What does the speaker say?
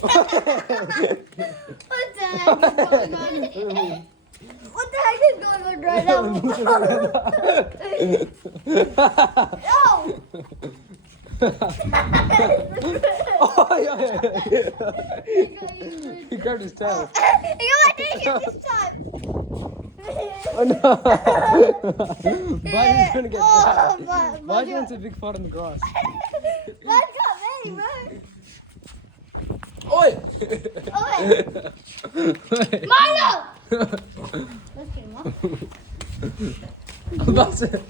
What the heck is going on right now? No! Oh, yeah. He grabbed his tail. You didn't get this time. Oh, no. Buddy's gonna get Oh, bad. Buddy wants a big fart on the grass. Bud got me, bro. Oi! Okay. Milo! Let's get him off. That's it.